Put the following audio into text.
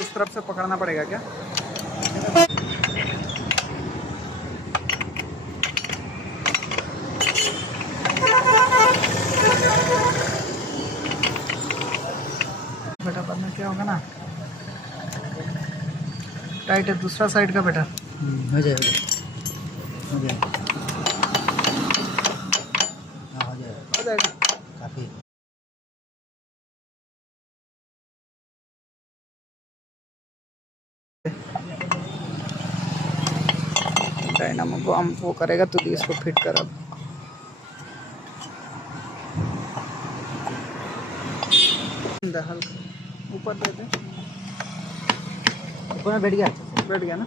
इस तरफ से पकड़ना पड़ेगा क्या? बेटा बाद में क्या होगा ना, टाइट है दूसरा साइड का बेटा। हो जाएगा, हो जाएगा, हाँ हो जाएगा, हो जाएगा काफ़ी। डायनामो को हम वो करेगा तो भी इसको फिट कर। अब हल्का ऊपर दे दे, ऊपर में बैठ गया, बैठ गया ना।